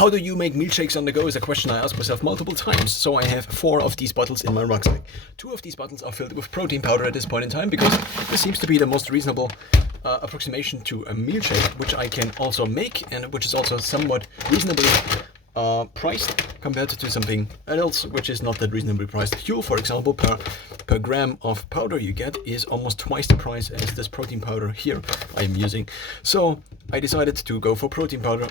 How do you make milkshakes on the go is a question I ask myself multiple times. So I have 4 of these bottles in my rucksack. 2 of these bottles are filled with protein powder at this point in time because this seems to be the most reasonable approximation to a milkshake, which I can also make and which is also somewhat reasonably priced compared to something else which is not that reasonably priced. Huel, for example, per gram of powder you get is almost twice the price as this protein powder here I am using. So I decided to go for protein powder.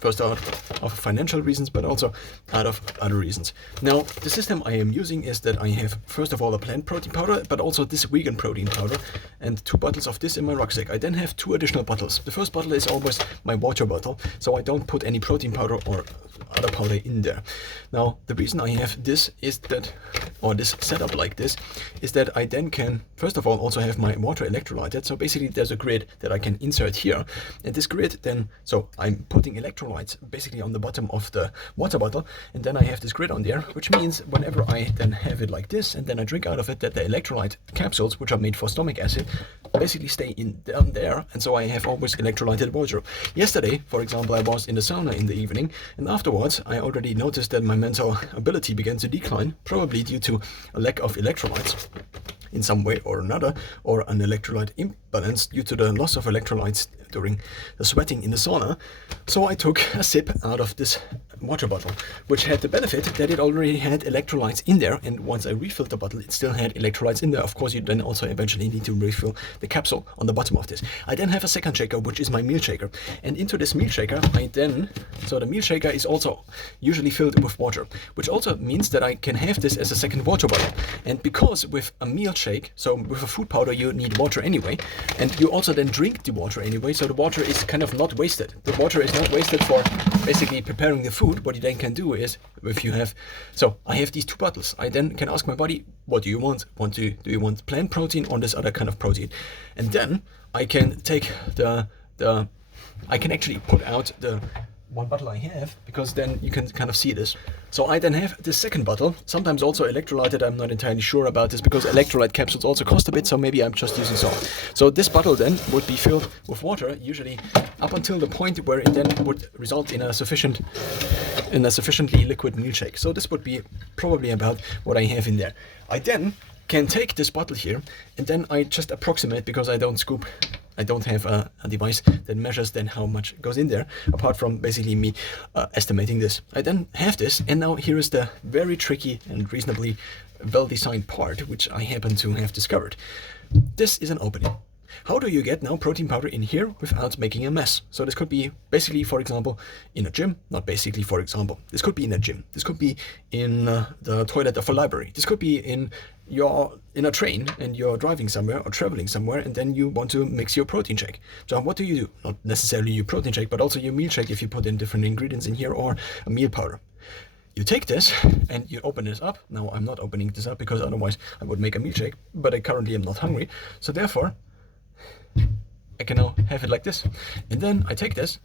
First out of financial reasons, but also out of other reasons. Now, the system I am using is that I have, first of all, a plant protein powder, but also this vegan protein powder, and 2 bottles of this in my rucksack. I then have 2 additional bottles. The first bottle is always my water bottle, so I don't put any protein powder or other powder in there. Now, the reason I have this is that, or this setup like this, is that I then can, first of all, also have my water electrolyted. So basically there's a grid that I can insert here, and this grid then, so I'm putting electrolytes basically on the bottom of the water bottle, and then I have this grid on there, which means whenever I then have it like this and then I drink out of it, that the electrolyte capsules, which are made for stomach acid, basically stay down there, and so I have always electrolyted water. Yesterday, for example, I was in the sauna in the evening, and afterwards I already noticed that my mental ability began to decline, probably due to a lack of electrolytes in some way or another, or an electrolyte imbalance due to the loss of electrolytes during the sweating in the sauna. So I took a sip out of this water bottle, which had the benefit that it already had electrolytes in there, and once I refilled the bottle it still had electrolytes in there. Of course, you then also eventually need to refill the capsule on the bottom of this. I then have a second shaker, which is my meal shaker, and into this meal shaker I then, so the meal shaker is also usually filled with water, which also means that I can have this as a second water bottle. And because with a meal shake, so with a food powder, you need water anyway, and you also then drink the water anyway, so the water is kind of not wasted. The water is not wasted for basically preparing the food. What you then can do is, if you have, so I have these 2 bottles, I then can ask my body, what do you want? Do you want plant protein or this other kind of protein? And then I can take I can actually put out the 1 bottle I have, because then you can kind of see this. So I then have the second bottle, sometimes also electrolyted. I'm not entirely sure about this because electrolyte capsules also cost a bit, so maybe I'm just using salt. So this bottle then would be filled with water, usually up until the point where it then would result in a sufficiently liquid milkshake. So this would be probably about what I have in there. I then can take this bottle here, and then I just approximate, because I don't scoop. I don't have a device that measures then how much goes in there, apart from basically me estimating this. I then have this, and now here is the very tricky and reasonably well-designed part, which I happen to have discovered. This is an opening. How do you get now protein powder in here without making a mess? So this could be basically, for example, in a gym. Not basically, for example. This could be in a gym. This could be in the toilet of a library. This could be in a train and you're driving somewhere or traveling somewhere, and then you want to mix your protein shake. So what do? Not necessarily your protein shake, but also your meal shake if you put in different ingredients in here, or a meal powder. You take this and you open this up. Now I'm not opening this up because otherwise I would make a meal shake, but I currently am not hungry. So therefore, I can now have it like this. And then I take this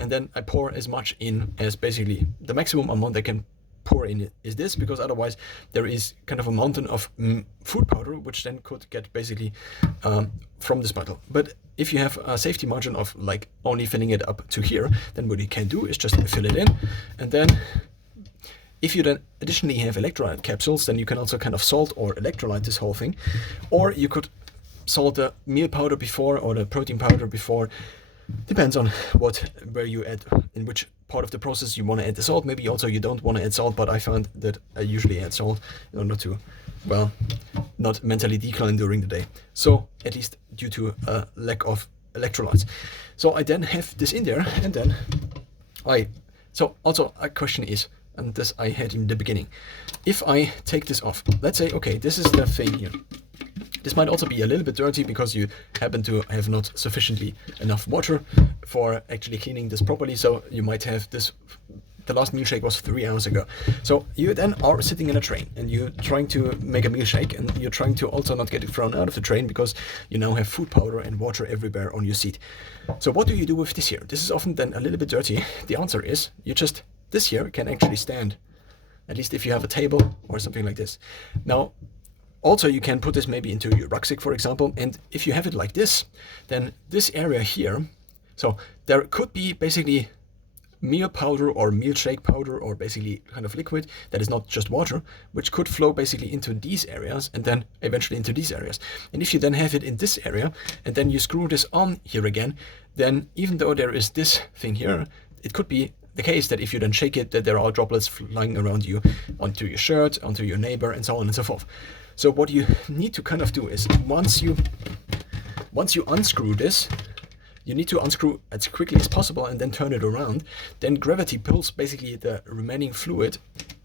and then I pour as much in as basically the maximum amount I can pour in is this, because otherwise there is kind of a mountain of food powder which then could get basically from this bottle. But if you have a safety margin of like only filling it up to here, then what you can do is just fill it in, and then if you then additionally have electrolyte capsules, then you can also kind of salt or electrolyte this whole thing, or you could salt the meal powder before or the protein powder before. Depends on where you add, in which part of the process you want to add the salt. Maybe also you don't want to add salt, but I found that I usually add salt in order to, well, not mentally decline during the day. So at least due to a lack of electrolytes. So I then have this in there, and then so also a question is, and this I had in the beginning, if I take this off, let's say, okay, this is the thing here. This might also be a little bit dirty because you happen to have not sufficiently enough water for actually cleaning this properly. So you might have this, the last meal shake was 3 hours ago. So you then are sitting in a train and you're trying to make a meal shake, and you're trying to also not get it thrown out of the train because you now have food powder and water everywhere on your seat. So what do you do with this here? This is often then a little bit dirty. The answer is this here can actually stand, at least if you have a table or something like this. Now, also, you can put this maybe into your rucksack, for example, and if you have it like this, then this area here, so there could be basically meal powder or meal shake powder, or basically kind of liquid that is not just water, which could flow basically into these areas and then eventually into these areas. And if you then have it in this area and then you screw this on here again, then even though there is this thing here, it could be the case that if you then shake it, that there are droplets flying around you, onto your shirt, onto your neighbor, and so on and so forth. So what you need to kind of do is once you unscrew this, you need to unscrew as quickly as possible and then turn it around. Then gravity pulls basically the remaining fluid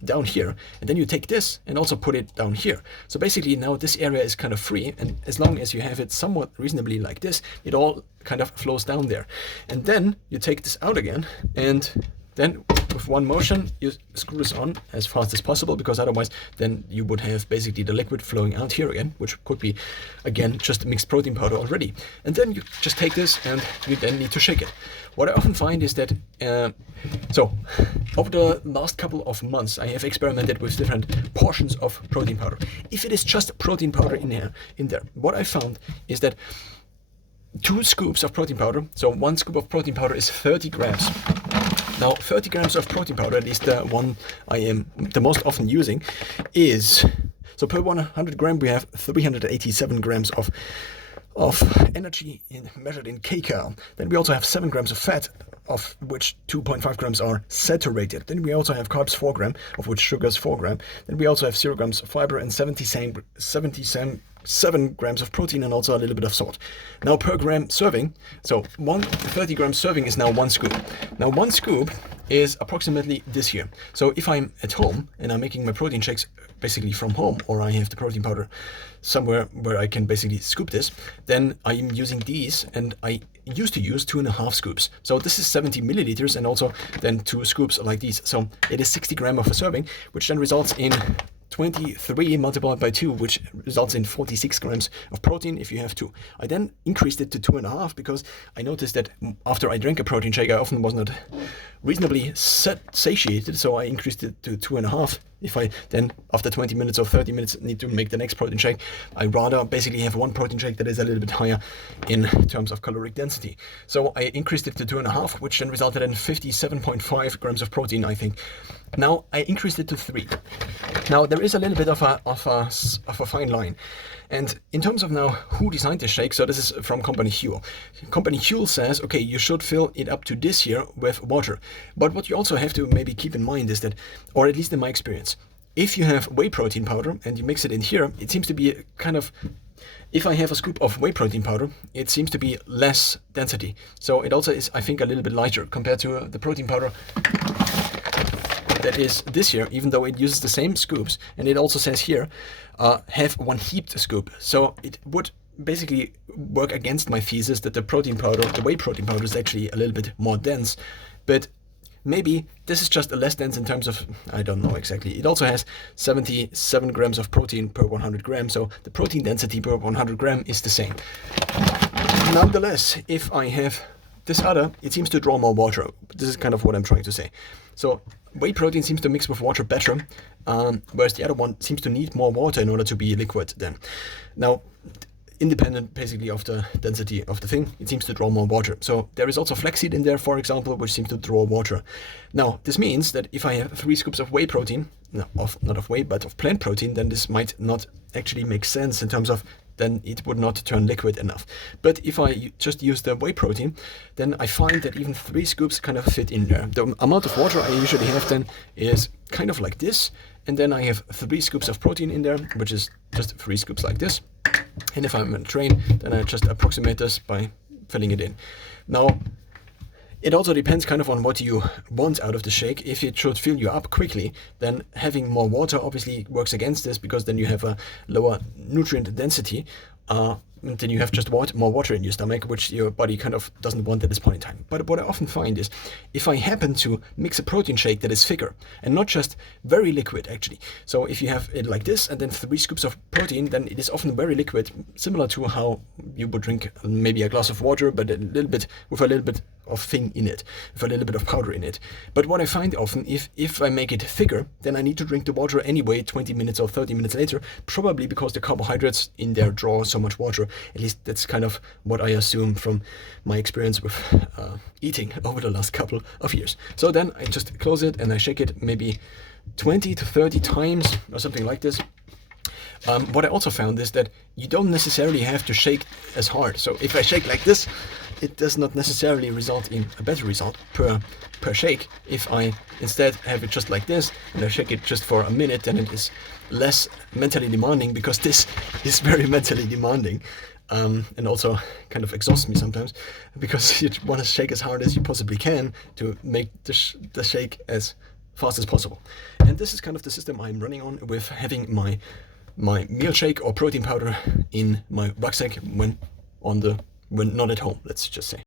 down here, and then you take this and also put it down here. So basically now this area is kind of free, and as long as you have it somewhat reasonably like this, it all kind of flows down there. And then you take this out again, and then with one motion you screw this on as fast as possible, because otherwise then you would have basically the liquid flowing out here again, which could be again just mixed protein powder already. And then you just take this and you then need to shake it. What I often find is that so over the last couple of months I have experimented with different portions of protein powder. If it is just protein powder in there, what I found is that 2 scoops of protein powder, so 1 scoop of protein powder is 30 grams. Now 30 grams of protein powder, at least the one I am the most often using, is, so per 100 gram we have 387 grams of energy measured in kcal. Then we also have 7 grams of fat, of which 2.5 grams are saturated. Then we also have carbs 4 grams, of which sugar is 4 grams. Then we also have 0 grams of fiber and 7 grams of protein, and also a little bit of salt. Now per gram serving, so 30 gram serving is now 1 scoop. Now 1 scoop is approximately this here. So if I'm at home and I'm making my protein shakes basically from home, or I have the protein powder somewhere where I can basically scoop this, then I'm using these, and I used to use 2.5 scoops. So this is 70 milliliters, and also then 2 scoops like these. So it is 60 grams of a serving, which then results in 23 multiplied by 2, which results in 46 grams of protein if you have 2. I then increased it to 2.5 because I noticed that after I drank a protein shake, I often was not reasonably satiated, so I increased it to 2.5. If I then, after 20 minutes or 30 minutes, need to make the next protein shake, I rather basically have one protein shake that is a little bit higher in terms of caloric density. So I increased it to 2.5, which then resulted in 57.5 grams of protein, I think. Now I increased it to 3. Now there is a little bit of a fine line. And in terms of now who designed this shake, so this is from Company Huel. Company Huel says, okay, you should fill it up to this here with water. But what you also have to maybe keep in mind is that, or at least in my experience, if you have whey protein powder and you mix it in here, it seems to be kind of, if I have a scoop of whey protein powder, it seems to be less density. So it also is, I think, a little bit lighter compared to the protein powder that is this here, even though it uses the same scoops. And it also says here, have 1 heaped scoop. So it would basically work against my thesis that the protein powder, the whey protein powder, is actually a little bit more dense. But maybe this is just a less dense in terms of, I don't know exactly. It also has 77 grams of protein per 100 grams. So the protein density per 100 gram is the same. Nonetheless, if I have this other, it seems to draw more water. This is kind of what I'm trying to say. So whey protein seems to mix with water better, whereas the other one seems to need more water in order to be liquid then. Now, independent basically of the density of the thing, it seems to draw more water. So there is also flaxseed in there, for example, which seems to draw water. Now, this means that if I have 3 scoops of whey protein, not of whey, but of plant protein, then this might not actually make sense in terms of, then it would not turn liquid enough. But if I just use the whey protein, then I find that even 3 scoops kind of fit in there. The amount of water I usually have then is kind of like this, and then I have 3 scoops of protein in there, which is just 3 scoops like this. And if I'm on a train, then I just approximate this by filling it in. Now, it also depends kind of on what you want out of the shake. If it should fill you up quickly, then having more water obviously works against this, because then you have a lower nutrient density. And then you have just more water in your stomach, which your body kind of doesn't want at this point in time. But what I often find is, if I happen to mix a protein shake that is thicker, and not just very liquid actually. So if you have it like this, and then 3 scoops of protein, then it is often very liquid, similar to how you would drink maybe a glass of water, but with a little bit of thing in it, with a little bit of powder in it. But what I find often, if I make it thicker, then I need to drink the water anyway 20 minutes or 30 minutes later, probably because the carbohydrates in there draw so much water. At least that's kind of what I assume from my experience with eating over the last couple of years. So then I just close it and I shake it maybe 20 to 30 times or something like this. What I also found is that you don't necessarily have to shake as hard. So if I shake like this, it does not necessarily result in a better result per shake. If I instead have it just like this and I shake it just for a minute, then it is less mentally demanding, because this is very mentally demanding. And also kind of exhausts me sometimes, because you want to shake as hard as you possibly can to make the shake as fast as possible. And this is kind of the system I'm running on, with having my meal shake or protein powder in my rucksack when not at home, let's just say.